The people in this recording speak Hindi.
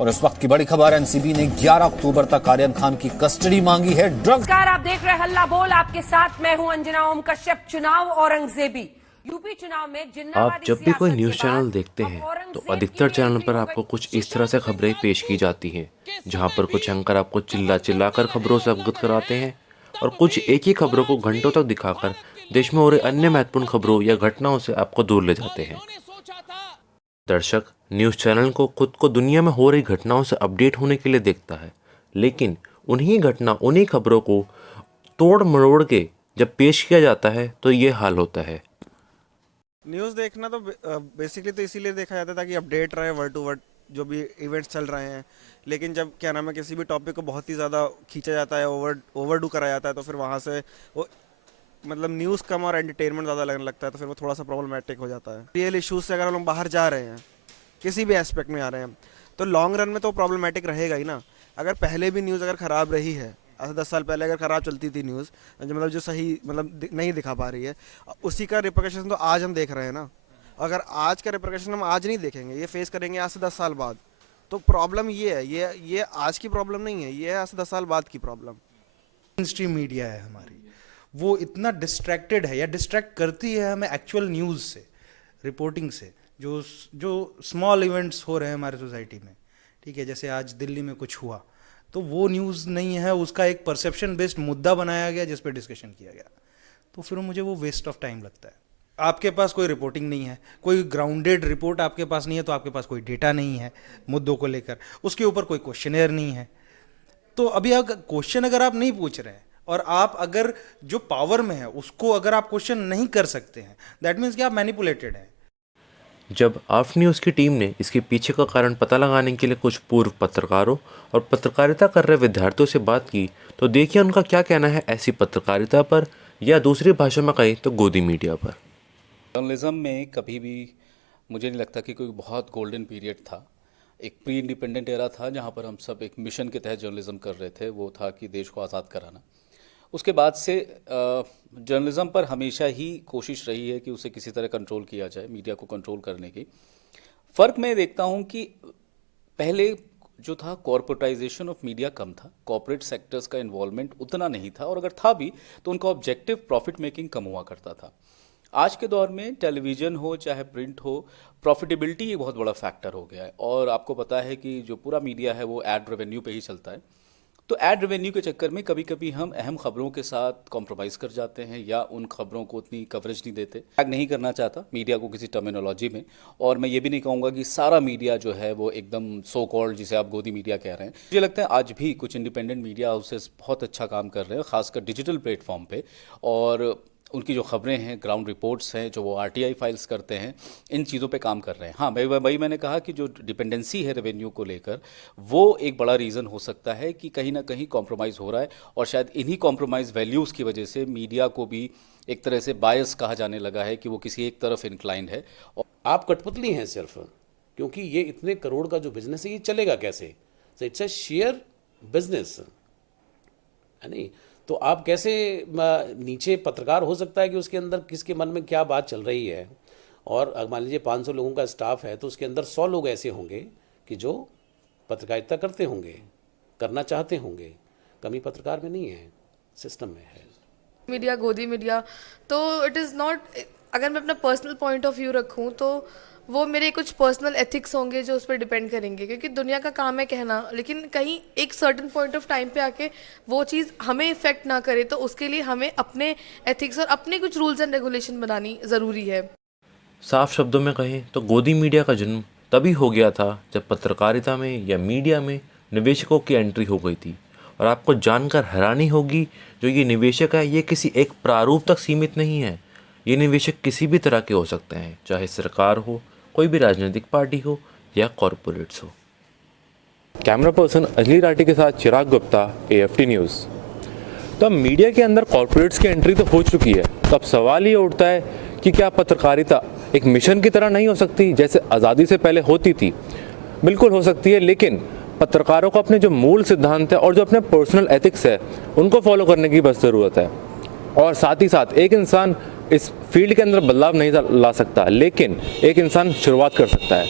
और इस वक्त की बड़ी खबर, एनसीबी ने 11 अक्टूबर तक आर्यन खान की कस्टडी मांगी है। ड्रग्स। आप देख रहे हल्ला बोल, आपके साथ मैं हूं अंजना ओम कश्यप। चुनाव औरंगजेबी, यूपी चुनाव में आप जब भी कोई न्यूज़ चैनल देखते हैं तो अधिकतर चैनल पर आपको कुछ इस तरह से खबरें पेश की जाती हैं, जहां पर कुछ एंकर आपको चिल्ला कर खबरों से अवगत कराते हैं और कुछ एक ही खबरों को घंटों तक दिखाकर देश में हो रही अन्य महत्वपूर्ण खबरों या घटनाओं से आपको दूर ले जाते हैं। दर्शक न्यूज़ चैनल को खुद को दुनिया में हो रही घटनाओं से अपडेट होने के लिए देखता है, लेकिन उन्हीं खबरों को तोड़ मरोड़ के जब पेश किया जाता है तो ये हाल होता है। न्यूज़ देखना तो बेसिकली तो इसीलिए देखा जाता है ताकि अपडेट रहे वर्ड टू वर्ड जो भी इवेंट्स चल रहे हैं। लेकिन जब क्या नाम है किसी भी टॉपिक को बहुत ही ज़्यादा खींचा जाता है, ओवरडू करा जाता है, तो फिर वहाँ से वो मतलब न्यूज़ कम और एंटरटेनमेंट ज़्यादा लगने लगता है, तो फिर वो थोड़ा सा प्रॉब्लमेटिक हो जाता है। रियल इश्यूज़ से अगर हम लोग बाहर जा रहे हैं, किसी भी एस्पेक्ट में आ रहे हैं, तो लॉन्ग रन में तो प्रॉब्लमेटिक रहेगा ही ना। अगर पहले भी न्यूज़ अगर ख़राब रही है, 10 साल पहले अगर ख़राब चलती थी न्यूज़, मतलब जो सही मतलब नहीं दिखा पा रही है, उसी का रिपरकशन तो आज हम देख रहे हैं ना। अगर आज का रिपरकशन हम आज नहीं देखेंगे, ये फेस करेंगे आज से 10 साल बाद, तो प्रॉब्लम ये है, ये आज की प्रॉब्लम नहीं है, ये है आज से 10 साल बाद की प्रॉब्लम। मेन स्ट्रीम मीडिया है हमारी, वो इतना डिस्ट्रैक्टेड है या डिस्ट्रैक्ट करती है हमें एक्चुअल न्यूज़ से, रिपोर्टिंग से, जो स्मॉल इवेंट्स हो रहे हैं हमारे सोसाइटी में, ठीक है, जैसे आज दिल्ली में कुछ हुआ, तो वो न्यूज़ नहीं है, उसका एक परसेप्शन बेस्ड मुद्दा बनाया गया जिस पे डिस्कशन किया गया, तो फिर मुझे वो वेस्ट ऑफ टाइम लगता है। आपके पास कोई रिपोर्टिंग नहीं है, कोई ग्राउंडेड रिपोर्ट आपके पास नहीं है, तो आपके पास कोई डेटा नहीं है मुद्दों को लेकर, उसके ऊपर कोई क्वेश्चनेयर नहीं है। तो अभी क्वेश्चन अगर आप नहीं पूछ रहे हैं और आप अगर जो पावर में है उसको अगर आप क्वेश्चन नहीं कर सकते हैं, दैट मीन्स कि आप मैनिपुलेटेड हैं। जब आफ्ट न्यूज़ की टीम ने इसके पीछे का कारण पता लगाने के लिए कुछ पूर्व पत्रकारों और पत्रकारिता कर रहे विद्यार्थियों से बात की, तो देखिए उनका क्या कहना है ऐसी पत्रकारिता पर, या दूसरी भाषा में कहें तो गोदी मीडिया पर। जर्नलिज्म में कभी भी मुझे नहीं लगता कि कोई बहुत गोल्डन पीरियड था। एक प्री इंडिपेंडेंट एरा था जहाँ पर हम सब एक मिशन के तहत जर्नलिज्म कर रहे थे, वो था कि देश को आज़ाद कराना। उसके बाद से जर्नलिज्म पर हमेशा ही कोशिश रही है कि उसे किसी तरह कंट्रोल किया जाए, मीडिया को कंट्रोल करने की। फ़र्क मैं देखता हूँ कि पहले जो था कॉर्पोरेटाइजेशन ऑफ मीडिया कम था, कॉर्पोरेट सेक्टर्स का इन्वॉल्वमेंट उतना नहीं था, और अगर था भी तो उनका ऑब्जेक्टिव प्रॉफिट मेकिंग कम हुआ करता था। आज के दौर में टेलीविज़न हो चाहे प्रिंट हो, प्रॉफिटेबिलिटी एक बहुत बड़ा फैक्टर हो गया है, और आपको पता है कि जो पूरा मीडिया है वो एड रेवेन्यू पे ही चलता है। तो एड रेवेन्यू के चक्कर में कभी कभी हम अहम खबरों के साथ कॉम्प्रोमाइज़ कर जाते हैं या उन खबरों को उतनी कवरेज नहीं देते। टैग नहीं करना चाहता मीडिया को किसी टर्मिनोलॉजी में, और मैं ये भी नहीं कहूँगा कि सारा मीडिया जो है वो एकदम सो कॉल्ड जिसे आप गोदी मीडिया कह रहे हैं। मुझे लगता है आज भी कुछ इंडिपेंडेंट मीडिया हाउसेस बहुत अच्छा काम कर रहे हैं, खासकर डिजिटल प्लेटफॉर्म पे, और उनकी जो खबरें हैं, ग्राउंड रिपोर्ट्स हैं जो वो आरटीआई फाइल्स करते हैं, इन चीज़ों पे काम कर रहे हैं। हाँ, वही मैंने कहा कि जो डिपेंडेंसी है रेवेन्यू को लेकर, वो एक बड़ा रीज़न हो सकता है कि कहीं ना कहीं कॉम्प्रोमाइज़ हो रहा है, और शायद इन्हीं कॉम्प्रोमाइज़ वैल्यूज़ की वजह से मीडिया को भी एक तरह से बायस कहा जाने लगा है कि वो किसी एक तरफ इंक्लाइंड है। और आप कठपुतली हैं सिर्फ, क्योंकि ये इतने करोड़ का जो बिजनेस है ये चलेगा कैसे? So it's a share business है नहीं, तो आप कैसे नीचे पत्रकार हो सकता है कि उसके अंदर किसके मन में क्या बात चल रही है, और मान लीजिए 500 लोगों का स्टाफ है तो उसके अंदर 100 लोग ऐसे होंगे कि जो पत्रकारिता करते होंगे, करना चाहते होंगे। कमी पत्रकार में नहीं है, सिस्टम में है। मीडिया, गोदी मीडिया, तो इट इज़ नॉट, अगर मैं अपना पर्सनल पॉइंट ऑफ व्यू रखूं तो वो मेरे कुछ पर्सनल एथिक्स होंगे जो उस पर डिपेंड करेंगे, क्योंकि दुनिया का काम है कहना, लेकिन कहीं एक सर्टेन पॉइंट ऑफ टाइम पे आके वो चीज़ हमें इफ़ेक्ट ना करे, तो उसके लिए हमें अपने एथिक्स और अपने कुछ रूल्स एंड रेगुलेशन बनानी ज़रूरी है। साफ शब्दों में कहें तो गोदी मीडिया का जन्म तभी हो गया था जब पत्रकारिता में या मीडिया में निवेशकों की एंट्री हो गई थी। और आपको जानकर हैरानी होगी, जो ये निवेशक है ये किसी एक प्रारूप तक सीमित नहीं है। ये निवेशक किसी भी तरह के हो सकते हैं, चाहे सरकार हो, कोई भी राजनीतिक पार्टी हो या कॉरपोरेट्स हो। कैमरा पर्सन अजली राठी के साथ चिराग गुप्ता, AFT न्यूज़। तो अब मीडिया के अंदर कॉरपोरेट्स की एंट्री तो हो चुकी है, तो अब सवाल ये उठता है कि क्या पत्रकारिता एक मिशन की तरह नहीं हो सकती जैसे आज़ादी से पहले होती थी? बिल्कुल हो सकती है, लेकिन पत्रकारों को अपने जो मूल सिद्धांत है और जो अपने पर्सनल एथिक्स है उनको फॉलो करने की बस ज़रूरत है। और साथ ही साथ एक इंसान इस फील्ड के अंदर बदलाव नहीं ला सकता, लेकिन एक इंसान शुरुआत कर सकता है।